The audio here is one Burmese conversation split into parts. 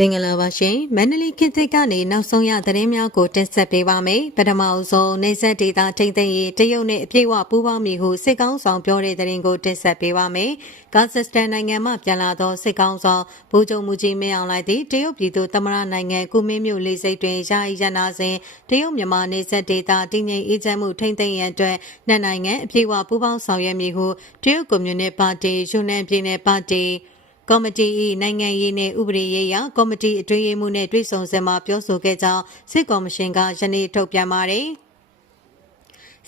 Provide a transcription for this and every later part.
မင်္ဂလာပါရှင်မန္တလေးခေတ်သစ်ကနေနောက်ဆုံးရသတင်းများကိုတင်ဆက်ပေးပါမယ်ပထမအဆုံးနေဆက်ဒေတာထိမ့်သိမ်းရေးတရုတ်နဲ့အပြည့်အဝပူးပေါင်းမိဟုစစ်ကောင်းဆောင်ပြောတဲ့သတင်းကိုတင်ဆက်ပေးပါမယ်ကာဇက်စတန်နိုင်ငံမှပြန်လာသောစစ်ကောင်းဆောင်ဗိုလ်ချုပ်မူကြီးမင်းအောင်လှိုင်သည်တရုတ်ပြည်သူသမရနိုင်ငံကုမင်းမြို့လေးစိတ်တွင်ယာယီရနာစဉ်တရုတ်မြန်မာနေဆက်ဒေတာတည်ငြိမ်အေးချမ်းမှုထိမ့်သိမ်းရန်အတွက်နှစ်နိုင်ငံအပြည့်အဝပူးပေါင်းဆောင်ရွက်မည်ဟုတရုတ်ကွန်မြူနစ်ပါတီယူနန်ပြည်နယ်ပါတီ ကော်မတီ၏နိုင်ငံရေးနှင့်ဥပဒေရေးရာကော်မတီအတွင်းရေးမှူးနှင့်တွေ့ဆုံစင်မှာပြောဆိုခဲ့ကြောင်းစစ်ကော်မရှင်ကယနေ့ထုတ်ပြန်ပါတယ်။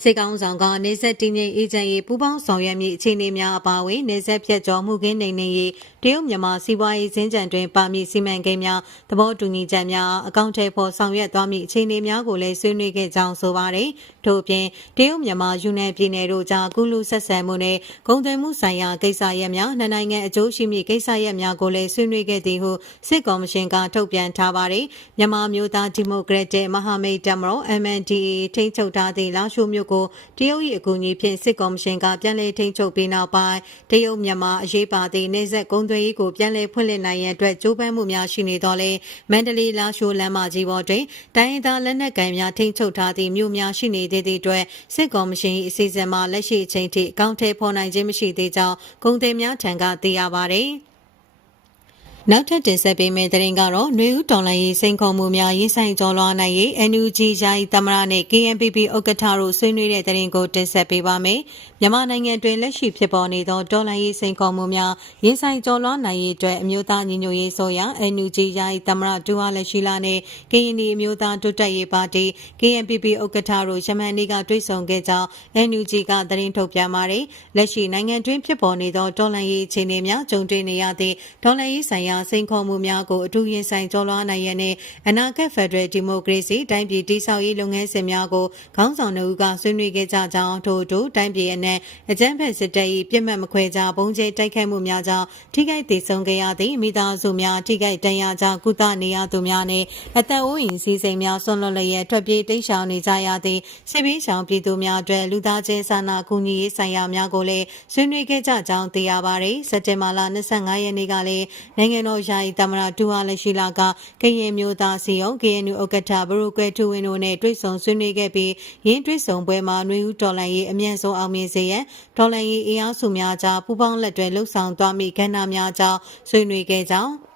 စေကောင်းဆောင်ကနေဆက်တည်ငြိမ်အေဂျင့်ရေးပူးပေါင်းဆောင်ရွက်မည့်အခြေအနေများအပါအဝင်နေဆက်ဖြတ်ကျော်မှုကင်းနေနေရေးတရုတ်မြန်မာစီးပွားရေးစင်ကြံတွင်ပါမည့်စီမံကိန်းများသဘောတူညီချက်များအကောင့်ထဲပေါ်ဆောင်ရွက်သွားမည့်အခြေအနေများကိုလည်းဆွေးနွေးခဲ့ကြောင်းဆိုပါတယ်။ထို့ပြင်တရုတ်မြန်မာယူနန်ပြည်နယ်တို့ကြားကုလူဆက်ဆံမှုနဲ့ကုန်သွယ်မှုဆိုင်ရာကိစ္စရပ်များနှစ်နိုင်ငံအကျိုးရှိမည့်ကိစ္စရပ်များကိုလည်းဆွေးနွေးခဲ့သည်ဟုစစ်ကော်မရှင်ကထုတ်ပြန်ထားပါတယ်။မြန်မာမျိုးသားဒီမိုကရက်တစ်မဟာမိတ်တမတော် MNDAA ထိန်းချုပ်ထားသည့်လာရှိုးမြို့ကိုတရုတ်၏အကူအညီဖြင့်စစ်ကော်မရှင်ကပြန်လည်ထိန်းချုပ်ပြီးနောက်ပိုင်းတရုတ်မြန်မာအရေးပါသည့်နေဆက်ကုန်းသွေးကိုပြန်လည်ဖွင့်လှစ်နိုင်ရန်အတွက်ကြိုးပမ်းမှုများရှိနေတော့လေမန္တလေးလာရှိုးလမ်းမကြီးပေါ်တွင်တိုင်းရင်းသားလက်နက်ကိုင်များထိန်းချုပ်ထားသည့်မြို့များရှိနေသေးသည့်အတွက်စစ်ကော်မရှင်၏အစီအစဉ်မှာလက်ရှိအချိန်ထိအကောင့်ထဲပေါ်နိုင်ခြင်းမရှိသေးကြောင်းကုန်သည်များထံကသိရပါသည် နောက်ထပ်တင်ဆက်ပေးမယ့်သတင်းကတော့နှွေဦးတော်လိုင်းရေးစိန်ခေါ်မှုများရေးဆိုင်ကြောလွှားနိုင်ရေး NUG ယာယီသမရနဲ့ KNPP ဥက္ကဋ္ဌတို့ဆွေးနွေးတဲ့သတင်းကိုတင်ဆက်ပေးပါမယ်။မြန်မာနိုင်ငံတွင်လက်ရှိဖြစ်ပေါ်နေသောတော်လိုင်းရေးစိန်ခေါ်မှုများရေးဆိုင်ကြောလွှားနိုင်ရေးအတွက်အမျိုးသားညီညွတ်ရေးဆိုရာ NUG ယာယီသမရဒူဝါလက်ရှိလာနဲ့ KNY အမျိုးသားတိုးတက်ရေးပါတီ KNPP ဥက္ကဋ္ဌတို့ယမန်နေ့ကတွေ့ဆုံခဲ့ကြောင်း NUG ကသတင်းထုတ်ပြန်ပါတယ်။လက်ရှိနိုင်ငံတွင်ဖြစ်ပေါ်နေသောတော်လိုင်းရေးအခြေအနေများကြုံတွေ့နေရသည့်တော်လိုင်းရေးဆိုင်ရာစိန်ခေါ်မှုများကိုအထူးရင်ဆိုင်ကျော်လွှားနိုင်ရန်နဲ့အနာဂတ်ဖက်ဒရယ်ဒီမိုကရေစီတိုင်းပြည်တည်ဆောက်ရေးလုပ်ငန်းစဉ်များကိုခေါင်းဆောင်တို့ကဆွေးနွေးခဲ့ကြကြောင်းထို့တူတိုင်းပြည်အနှံ့အကြမ်းဖက်စစ်တပ်၏ပြစ်မှတ်မခွဲကြဘုံကျဲတိုက်ခိုက်မှုများကြောင့်ထိခိုက်ဒေဆုံးခဲ့ရသည့်မိသားစုများထိခိုက်ဒဏ်ရာကြောင့်ကုသနေရသူများနဲ့အသက်အိုးအိမ်စီစဉ်များဆွန့်လွတ်လျက်ထွက်ပြေးတိတ်ရှောင်နေကြရသည့်စစ်ဘေးရှောင်ပြည်သူများအတွက်လူသားချင်းစာနာကူညီရေးဆိုင်ရာများကိုလည်းဆွေးနွေးခဲ့ကြကြောင်းသိရပါတယ်စက်တင်ဘာလ25ရက်နေ့ကလည်းနိုင်ငံတော်ယာယီသမ္မတဒူဝါလက်ရှိလာကကရင်မျိုးသားစီအောင် KNU ဥက္ကဋ္ဌဘရူကွဲထူဝင်းတို့နဲ့တွေ့ဆုံဆွေးနွေးခဲ့ပြီးရင်းတွေ့ဆုံပွဲမှာနှွေဦးတော်လှန်ရေးအမြင့်ဆုံးအောင်မြင်စေရန်ဒေါ်လာရေးအင်အားစုများကြားပူးပေါင်းလက်တွဲလှုပ်ဆောင်သွားမိကဏ္ဍများကြောင်းဆွေးနွေးခဲ့ကြောင်း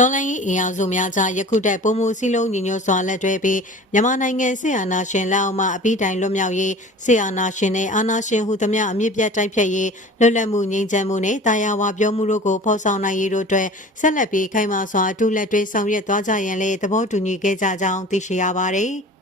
တော်လိုင်းရေးအင်အားစုများကြားယခုတက်ပုံမှုစည်းလုံးညီညွတ်စွာလက်တွဲပြီးမြန်မာနိုင်ငံဆီအာနာရှင်လက်အောက်မှအပိတိုင်လွတ်မြောက်ရေးဆီအာနာရှင်နဲ့အာနာရှင်ဟုသမျှအမြင့်ပြတ်တိုက်ဖြတ်ရေးလွတ်လပ်မှုငြိမ်းချမ်းမှုနဲ့တာယာဝပြောမှုတို့ကိုဖော်ဆောင်နိုင်ရေးတို့အတွက်ဆက်လက်ပြီးခိုင်မာစွာအထူးလက်တွဲဆောင်ရွက်သွားကြရန်လည်းသဘောတူညီခဲ့ကြကြောင်းသိရှိရပါတယ်။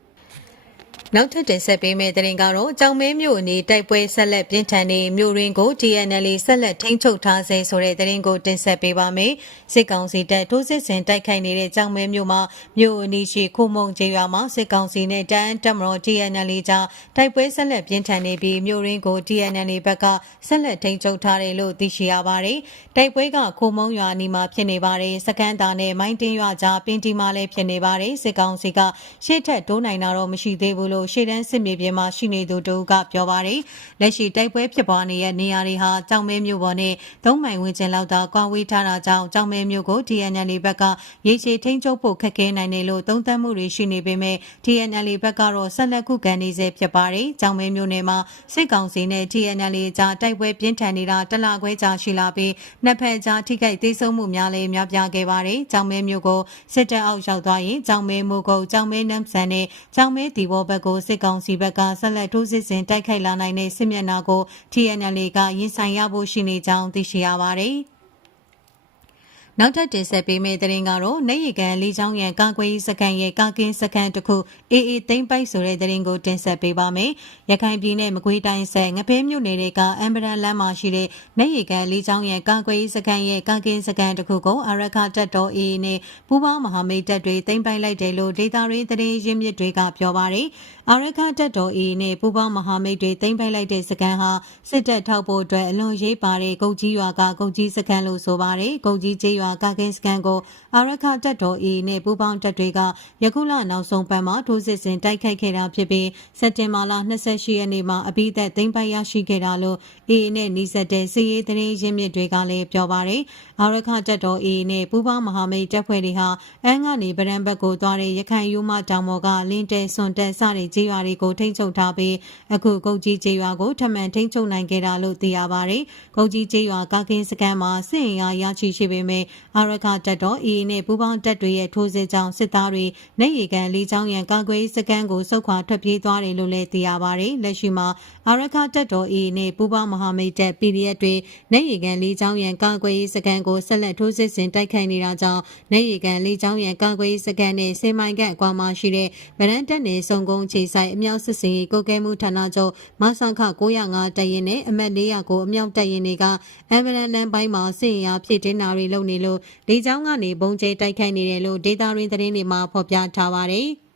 နောက်ထပ်တင်ဆက်ပေးမယ့်သတင်းကတော့ကြောင်မဲမြို့အနီးတိုက်ပွဲဆက်လက်ပြင်းထန်နေမြို့ရင်းကို TNL ဆက်လက်ထိန်းချုပ်ထားစေဆိုတဲ့သတင်းကိုတင်ဆက်ပေးပါမယ်။စစ်ကောင်စီတပ်ထိုးစစ်ဆင်တိုက်ခိုက်နေတဲ့ကြောင်မဲမြို့မှာမြို့အနီးရှိခိုမုံကျေးရွာမှာစစ်ကောင်စီနဲ့တန်းတက်မတော် TNL ကြားတိုက်ပွဲဆက်လက်ပြင်းထန်နေပြီးမြို့ရင်းကို TNL ဘက်ကဆက်လက်ထိန်းချုပ်ထားတယ်လို့သိရှိရပါတယ်။တိုက်ပွဲကခိုမုံရွာနီမှာဖြစ်နေပါတယ်။စကန်တာနဲ့မိုင်းတင်းရွာကြားပင်တီမှာလည်းဖြစ်နေပါတယ်။စစ်ကောင်စီကရှေ့ထက်တိုးနိုင်တာတော့မရှိသေးဘူးလို့လို့ရှေ့တန်းစစ်မြေပြင်မှာရှိနေသူတို့ကပြောပါတယ်။လက်ရှိတိုက်ပွဲဖြစ်ပွားနေတဲ့နေရာတွေဟာကြောင်မဲမြို့ပေါ်နဲ့သုံးမိုင်ဝန်းကျင်လောက်သာကွာဝေးထားတာကြောင့်ကြောင်မဲမြို့ကို TNL ဘက်ကရေရှည်ထိန်းချုပ်ဖို့ခက်ခဲနိုင်တယ်လို့သုံးသပ်မှုတွေရှိနေပေမဲ့ TNL ဘက်ကတော့ဆက်လက်ခုခံနေဆဲဖြစ်ပါတယ်။ကြောင်မဲမြို့နယ်မှာစစ်ကောင်စီနဲ့ TNL ကြားတိုက်ပွဲပြင်းထန်နေတာတလခွဲကြာရှိလာပြီးနှစ်ဖက်ကြားထိခိုက်သေးဆုံးမှုများလည်းများပြားခဲ့ပါတယ်။ကြောင်မဲမြို့ကိုစစ်တပ်အောက်ရောက်သွားရင်ကြောင်မဲမိုးကုတ်ကြောင်မဲနမ်ဆန်နဲ့ကြောင်မဲတီဘောဘက်ကိုစစ်ကောင်စီဘက်ကဆက်လက်ထိုးစစ်ဆင်တိုက်ခိုက်လာနိုင်တဲ့စစ်မျက်နှာကို TNL ကရင်ဆိုင်ရဖို့ရှိနေကြောင်းသိရှိရပါတယ်။ နောက်ထပ်တင်ဆက်ပေးမယ့်သတင်းကတော့နေရီကန်လေးချောင်းရန်ကာကွယ်ရေးစခန်းရဲ့ကာကင်းစခန်းတစ်ခုအေအေသိမ့်ပိုက်ဆိုတဲ့သတင်းကိုတင်ဆက်ပေးပါမယ်။ရခိုင်ပြည်နယ်မကွေးတိုင်းဆက်ငပဲမြို့နယ်ကအမ်ဘရန်လမ်းမှာရှိတဲ့နေရီကန်လေးချောင်းရန်ကာကွယ်ရေးစခန်းရဲ့ကာကင်းစခန်းတစ်ခုကိုအရခတက်တော်အေအေနဲ့ပူးပေါင်းမဟာမိတ်တပ်တွေသိမ့်ပိုက်လိုက်တယ်လို့ဒေတာရင်းသတင်းရင်းမြစ်တွေကပြောပါတယ်။အရခတက်တော်အေအေနဲ့ပူးပေါင်းမဟာမိတ်တွေသိမ့်ပိုက်လိုက်တဲ့စခန်းဟာစစ်တပ်ထောက်ဖို့အတွက်အလွန်ရေးပါတဲ့ဂုတ်ကြီးရွာကဂုတ်ကြီးစခန်းလို့ဆိုပါတယ်။ဂုတ်ကြီးကျေးရွာရွာကာကင်းစကန်ကိုအာရခတပ်တော် AA နဲ့ပူးပေါင်းတပ်တွေကယခုလနောက်ဆုံးပတ်မှာထိုးစစ်ဆင်တိုက်ခိုက်ခဲ့တာဖြစ်ပြီးစက်တင်ဘာလ28ရက်နေ့မှာအပိသက်သိမ်းပိုက်ရရှိခဲ့တာလို့ AA နဲ့နှိစက်တဲ့စစ်ရေးသတင်းရင်းမြစ်တွေကလည်းပြောပါတယ်။အာရခတပ်တော် AA နဲ့ပူးပေါင်းမဟာမိတ်တပ်ဖွဲ့တွေဟာအန်းကနေဗရန်ဘက်ကိုသွားတဲ့ရခိုင်ယူမတောင်ပေါ်ကလင်းတဲစွန်တက်စတဲ့ကြေးရွာတွေကိုထိန်းချုပ်ထားပြီးအခုကုတ်ကြီးကြေးရွာကိုထမှန်ထိန်းချုပ်နိုင်ခဲ့တာလို့သိရပါတယ်။ကုတ်ကြီးကြေးရွာကာကင်းစကန်မှာစစ်အင်အားရရှိရှိပေမဲ့အာရခတပ်တော် AA နဲ့ပူးပေါင်းတပ်တွေရဲ့ထိုးစစ်ကြောင့်စစ်သားတွေနေရီကန်လေးချောင်းရန်ကာကွယ်စကန်ကိုစုခွာထွက်ပြေးသွားတယ်လို့လည်းသိရပါတယ်။လက်ရှိမှာအာရခတပ်တော် AA နဲ့ပူးပေါင်းမဟာမိတ်တပ် PDF တွေနေရီကန်လေးချောင်းရန်ကာကွယ်စကန်ကိုဆက်လက်ထိုးစစ်ဆင်တိုက်ခိုက်နေတာကြောင့်နေရီကန်လေးချောင်းရန်ကာကွယ်စကန်နဲ့စေမိုင်ကန်အကွာမှာရှိတဲ့ဗရန်တက်နယ်စုံကုန်းခြေဆိုင်အမြောက်စစ်စင်ကိုကဲမှုဌာနချုပ်မဆန်ခ905တရင်နဲ့အမတ်400ကိုအမြောက်တရင်တွေက အမ်ဘလန်လန်ပိုင်းမှာစစ်ရင်အားဖြစ်တင်တာတွေလုပ်နေလို့လေကြောင်းကနေဘုံကျဲတိုက်ခိုက်နေတယ်လို့ဒေတာရင်းသတင်းတွေမှာဖော်ပြထားပါတယ်။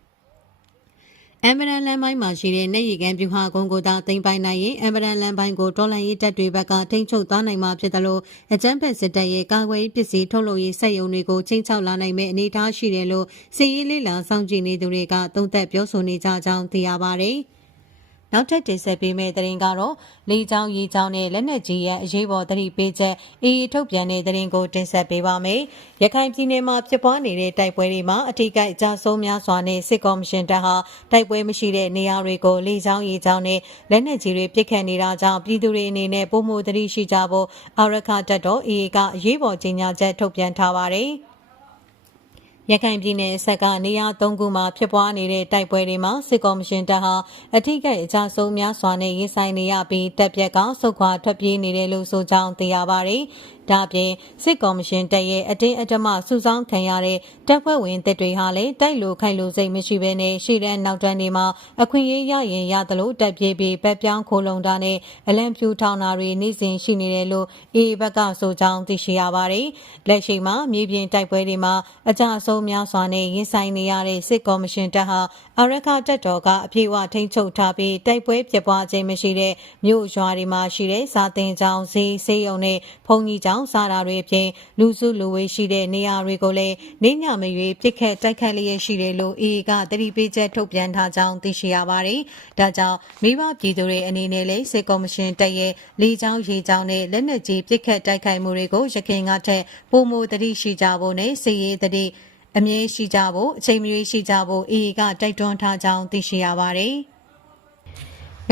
အမ်ဘရန်လန်ပိုင်းမှာရှိတဲ့နေရီကန်ပြူဟာကုန်းကိုသာတင်ပိုင်နိုင်ရင်အမ်ဘရန်လန်ပိုင်းကိုတော်လန်ရေးတပ်တွေဘက်ကထိန်းချုပ်သွားနိုင်မှာဖြစ်တယ်လို့အကြမ်းဖက်စစ်တပ်ရဲ့ကာကွယ်ရေးပစ္စည်းထုတ်လုပ်ရေးစက်ရုံတွေကိုချင်းချောက်လာနိုင်မယ့်အနေအထားရှိတယ်လို့စီရေးလေးလာစောင့်ကြည့်နေသူတွေကသုံးသပ်ပြောဆိုနေကြကြောင်းသိရပါတယ်။ နောက်ထပ်တင်ဆက်ပေးမယ့်သတင်းကတော့လေကြောင်းရေကြောင်းနဲ့လက်နက်ကြီးရန်အရေးပေါ်သတိပေးချက်အေးထုတ်ပြန်တဲ့သတင်းကိုတင်ဆက်ပေးပါမယ်။ရခိုင်ပြည်နယ်မှာဖြစ်ပွားနေတဲ့တိုက်ပွဲတွေမှာအထူးကိအကြဆုံးများစွာနဲ့စစ်ကော်မရှင်တပ်ဟာတိုက်ပွဲမရှိတဲ့နေရာတွေကိုလေကြောင်းရေကြောင်းနဲ့လက်နက်ကြီးတွေပစ်ခတ်နေတာကြောင့်ပြည်သူတွေအနေနဲ့ပုံမှုသတိရှိကြဖို့အာရခတပ်တော်အေးကအရေးပေါ်ကြေညာချက်ထုတ်ပြန်ထားပါတယ်။ ရခိုင်ပြည်နယ်ဆက်ကနေရာ၃ခုမှာဖြစ်ပွားနေတဲ့တိုက်ပွဲတွေမှာစစ်ကော်မရှင်တပ်ဟာအထိကိအကြဆုံးများစွာနဲ့ရင်ဆိုင်နေရပြီးတပ်ပြက်ကစုခွာထွက်ပြေးနေတယ်လို့ဆိုကြောင်းသိရပါတယ်။ ဒါအပြင်စစ်ကော်မရှင်တပ်ရဲ့အတင်းအဓမ္မစုဆောင်းခံရတဲ့တပ်ဖွဲ့ဝင်တပ်တွေဟာလည်းတိုက်လိုခိုက်လိုစိတ်မရှိဘဲနဲ့ရှေ့တန်းနောက်တန်းတွေမှာအခွင့်အရေးရရင်ရသလိုတပ်ပြေးပြီးပတ်ပြောင်းခိုလုံတာနဲ့အလံဖြူထောင်တာတွေနေ့စဉ်ရှိနေတယ်လို့အေဘက်ကဆိုကြောင်းသိရှိရပါတယ်။လက်ရှိမှာမြေပြင်တိုက်ပွဲတွေမှာအကြအဆုံးများစွာနဲ့ရင်ဆိုင်နေရတဲ့စစ်ကော်မရှင်တပ်ဟာအရခတပ်တော်ကအပြေအဝထိန်းချုပ်ထားပြီးတိုက်ပွဲဖြစ်ပွားခြင်းမရှိတဲ့မြို့ရွာတွေမှာရှိတဲ့စာတင်ကျောင်းဈေးဆေးရုံနဲ့ဘုံကြီးကျောင်းစားတာတွေအပြင်လူစုလူဝေးရှိတဲ့နေရာတွေကိုလည်းနေညမရွေပြစ်ခတ်တိုက်ခတ်လျက်ရှိတယ်လို့အေကတတိပေးချက်ထုတ်ပြန်ထားကြောင်းသိရှိရပါတယ်။ဒါကြောင့်မိဘပြည်သူတွေအနေနဲ့လည်းစစ်ကော်မရှင်တပ်ရဲ့လေကြောင်းရေကြောင်းနဲ့လက်နက်ကြီးပြစ်ခတ်တိုက်ခိုက်မှုတွေကိုရခိုင်ကထက်ပုံမူတတိရှိကြဖို့နဲ့စစ်ရေးတတိအမြဲရှိကြဖို့အချိန်မရွေးရှိကြဖို့အေကတိုက်တွန်းထားကြောင်းသိရှိရပါတယ်။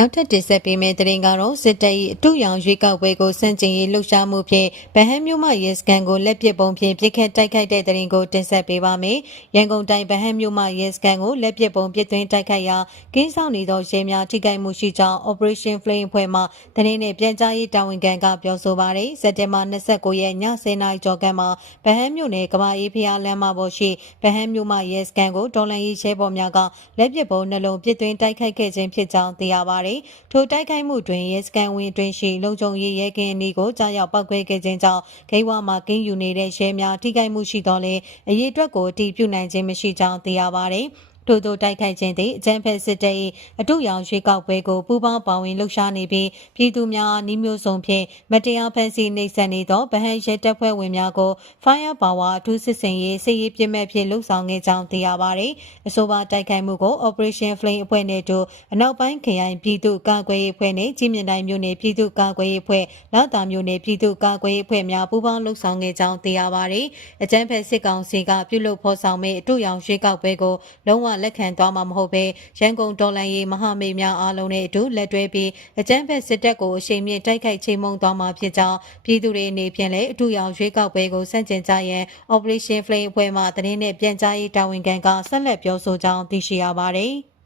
နောက်ထပ်တင်ဆက်ပေးမယ့်သတင်းကတော့စစ်တပ်၏အတူရောင်ရွေးကောက်ပွဲကိုစန့်ကျင်ရေးလှုပ်ရှားမှုဖြင့်ဗဟန်းမြို့မှရဲစခန်းကိုလက်ပစ်ပုံဖြင့်ပြစ်ခတ်တိုက်ခိုက်တဲ့သတင်းကိုတင်ဆက်ပေးပါမယ်။ရန်ကုန်တိုင်းဗဟန်းမြို့မှရဲစခန်းကိုလက်ပစ်ပုံပြစ်သွင်းတိုက်ခိုက်ရာကင်းဆောင်နေသောရဲများထိခိုက်မှုရှိကြောင်း Operation Flame အဖွဲ့မှသတင်းနဲ့ပြန်ကြားရေးတာဝန်ခံကပြောဆိုပါရယ်စက်တင်ဘာ29ရက်ည10:00နာရီကျော်ကမှဗဟန်းမြို့နယ်ကမာအေးဖျားလမ်းမပေါ်ရှိဗဟန်းမြို့မှရဲစခန်းကိုတော်လန်ရေးရဲဘော်များကလက်ပစ်ပုံနှလုံးပြစ်သွင်းတိုက်ခိုက်ခဲ့ခြင်းဖြစ်ကြောင်းသိရပါရယ်။ထိုတိုက်ခိုက်မှုတွင်ရဲစကန်ဝင်တွင်ရှိလုံခြုံရေးရဲကင်းအနီးကိုကြားရောက်ပောက်ကွဲခဲ့ခြင်းကြောင့်ဂိမ်းဝမှာကင်းယူနေတဲ့ရဲများထိခိုက်မှုရှိသော်လည်းအရေးအတွက်ကိုအတည်ပြုနိုင်ခြင်းမရှိကြောင်းသိရပါသည်။ ထို့သောတိုက်ခိုက်ခြင်းသည်အကြမ်းဖက်စစ်တပ်၏အတုရောင်ရွေးကောက်ပွဲကိုပူးပေါင်းပါဝင်လှုပ်ရှားနေပြီးပြည်သူများနှီးမျိုးစုံဖြင့်မတရားဖန်ဆီးနှိပ်စက်နေသောဗဟန်ရဲတပ်ဖွဲ့ဝင်များကို Fire Power အထူးစစ်စင်ရေးစစ်ရေးပြစ်မဲ့ဖြင့်လှုပ်ဆောင်ခဲ့ကြောင်းသိရပါသည်အဆိုပါတိုက်ခိုက်မှုကို Operation Flame အဖွဲ့နဲ့တူအနောက်ပိုင်းခရိုင်ပြည်သူ့ကာကွယ်ရေးအဖွဲ့နဲ့ကြီးမြင့်တိုင်းမြို့နယ်ပြည်သူ့ကာကွယ်ရေးအဖွဲ့လောက်တာမြို့နယ်ပြည်သူ့ကာကွယ်ရေးအဖွဲ့များပူးပေါင်းလှုပ်ဆောင်ခဲ့ကြောင်းသိရပါသည်အကြမ်းဖက်စစ်ကောင်စီကပြုလုပ်ဖော်ဆောင်မဲ့အတုရောင်ရွေးကောက်ပွဲကိုလုံးဝလက်ခံသွားမှာမဟုတ်ဘဲရန်ကုန်တော်လှန်ရေးမဟာမိတ်များအားလုံးနဲ့အတူလက်တွဲပြီးအကြမ်းဖက်စစ်တပ်ကိုအရှိန်မြင့်တိုက်ခိုက်ချိန်မုံသွားမှာဖြစ်ကြောင်းပြည်သူတွေအနေဖြင့်လည်းအထူးရောင်ရွေးကောက်ပွဲကိုစန့်ကျင်ကြရန် Operation Flame အဖွဲ့မှသတင်းနဲ့ပြန်ကြားရေးတာဝန်ခံကဆက်လက်ပြောဆိုကြောင်းသိရှိရပါတယ်။